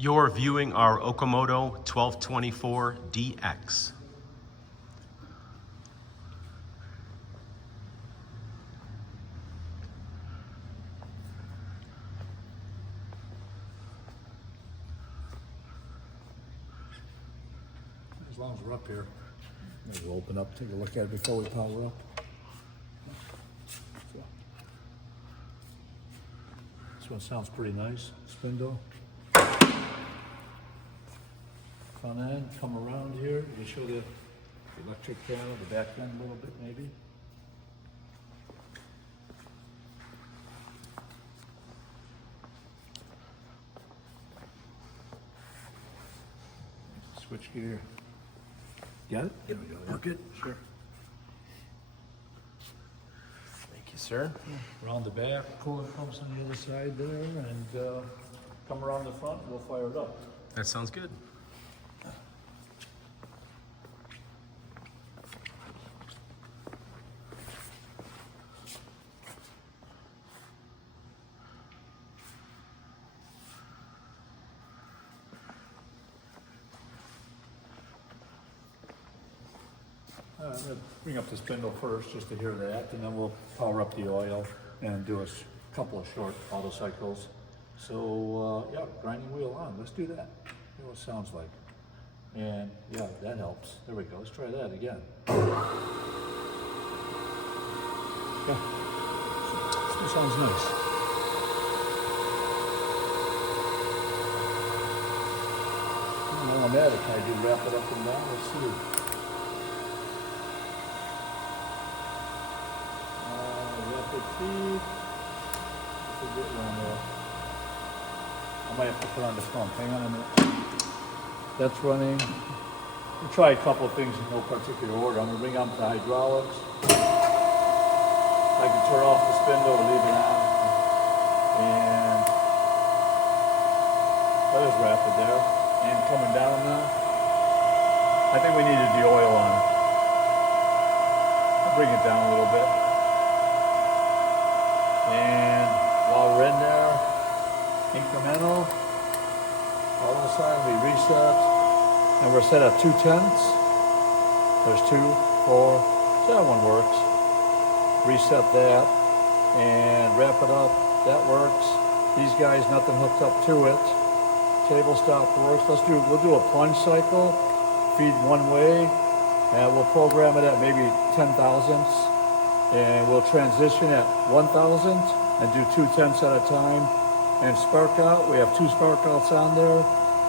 You're viewing our Okamoto 12.24DX. As long as we're up here, maybe we'll open up, take a look at it before we power up. So, this one sounds pretty nice, Spindle. Front end, come around here, you show the electric panel, the back end a little bit maybe. Switch gear. Got it? There we go. Work it? Sure. Thank you, sir. Around the back, cooler pumps on the other side there, and come around the front, we'll fire it up. That sounds good. I'm going to bring up the spindle first, just to hear that, and then we'll power up the oil and do a couple of short auto cycles. So, yeah, grinding wheel on. Let's do that. See what it sounds like. And, yeah, that helps. There we go. Let's try that again. Yeah, it sounds nice. Automatic, I do wrap it up and down. Let's see. Feed. That's a good one there. I might have to put on the front. Hang on a minute. That's running. We'll try a couple of things in no particular order. I'm going to bring on the hydraulics. I can turn off the spindle or leave it on. And that is rapid there. And coming down now. I think we needed the oil on. I'll bring it down a little bit. And while we're in there, incremental, all of a sudden we reset, and we're set at 2/10. There's 2, 4, so that one works. Reset that, and wrap it up, that works. These guys, nothing hooked up to it. Table stop works. We'll do a plunge cycle, feed one way, and we'll program it at maybe 10 thousandths. And we'll transition at 1,000 and do 2/10 at a time. And spark out, we have 2 spark outs on there.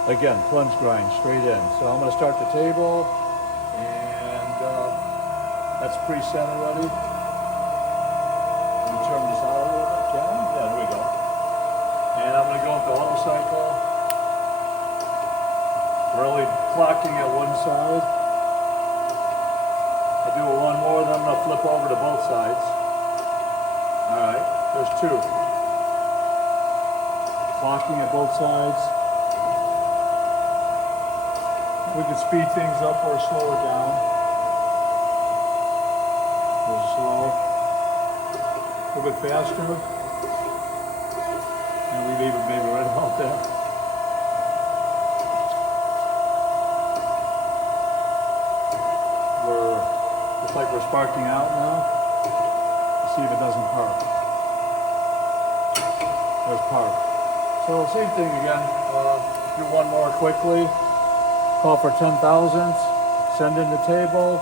Again, plunge grind straight in. So I'm going to start the table, and that's preset already. Let me turn this out a little bit. Yeah, there we go. And I'm going to go into auto cycle. We're only clocking at one side. I'll do one more, then I'm going to flip over to both sides. All right, there's 2. Clocking at both sides. We can speed things up or slow it down. There's slow. A little bit faster. And we leave it maybe right about there. Looks like we're sparking out now. Let's see if it doesn't park. There's park. So same thing again. Do one more quickly. Call for 10 thousandths. Send in the table.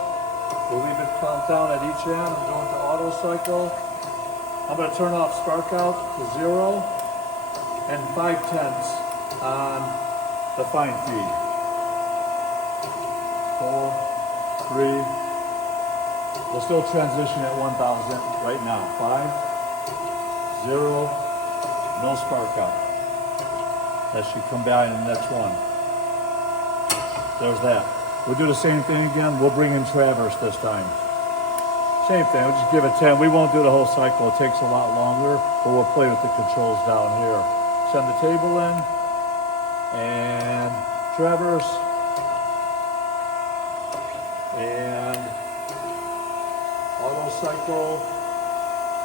We'll leave it count down at each end. I'm going to auto cycle. I'm going to turn off spark out to 0 and 5/10 on the fine feed. 4, 3. We'll still transition at 1,000 right now. 5, 0, no spark out. That should come by in the next one. There's that. We'll do the same thing again. We'll bring in traverse this time. Same thing, we'll just give it 10. We won't do the whole cycle. It takes a lot longer, but we'll play with the controls down here. Send the table in, and traverse, and auto cycle,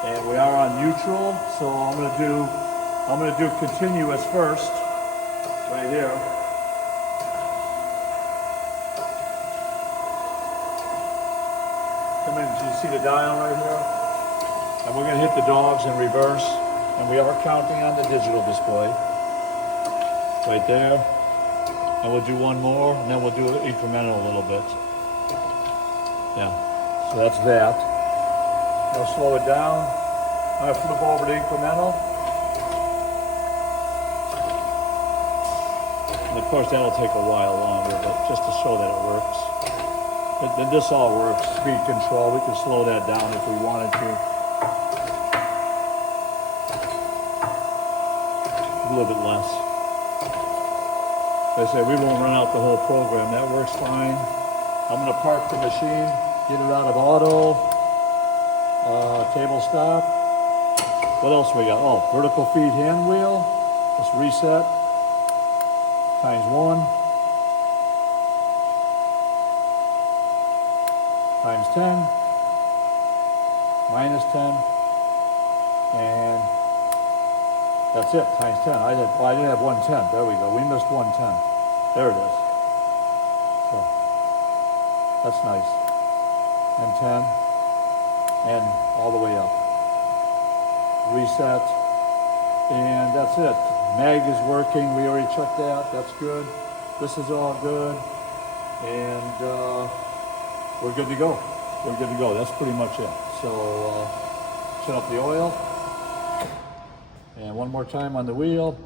and we are on neutral, so I'm gonna do continuous first. right here. Come in, do you see the dial right here? And we're gonna hit the dogs in reverse, and we are counting on the digital display. Right there. And we'll do one more, and then we'll do it incremental a little bit. Yeah, so that's that. I'll slow it down. I'm gonna flip over to incremental. And of course that'll take a while longer, but just to show that it works. But then this all works, speed control. We can slow that down if we wanted to. A little bit less. Like I say, we won't run out the whole program. That works fine. I'm gonna park the machine, get it out of auto, table stop. What else we got? Oh, vertical feed hand wheel. Let's reset. Times 1. Times 10. Minus 10. And that's it, times 10. I didn't have 110. There we go. We missed 110. There it is. So that's nice. And 10. And all the way up. Reset. And that's it. Mag is working. We already checked that. That's good. This is all good. And we're good to go. We're good to go. That's pretty much it. So shut off the oil. And one more time on the wheel.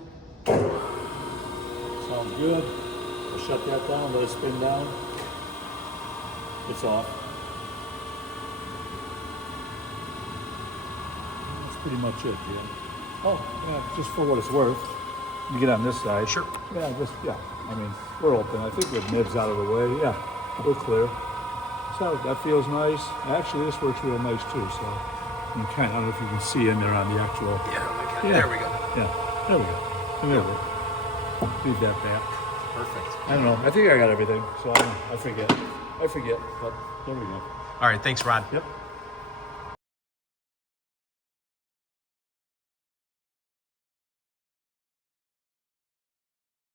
Sounds good. We'll shut that down, let it spin down. It's off. That's pretty much it, yeah. Oh, yeah, just for what it's worth. You get on this side. Sure. Yeah, I mean, we're open. I think with nibs out of the way. Yeah, we're clear. So that feels nice. Actually, this works real nice too, so. You kind of, I don't know if you can see in there on the actual. Yeah, there we go. Yeah, there we go. There we go. Leave that back. Perfect. I don't know. I think I got everything, so I forget. But there we go. All right, thanks, Rod. Yep.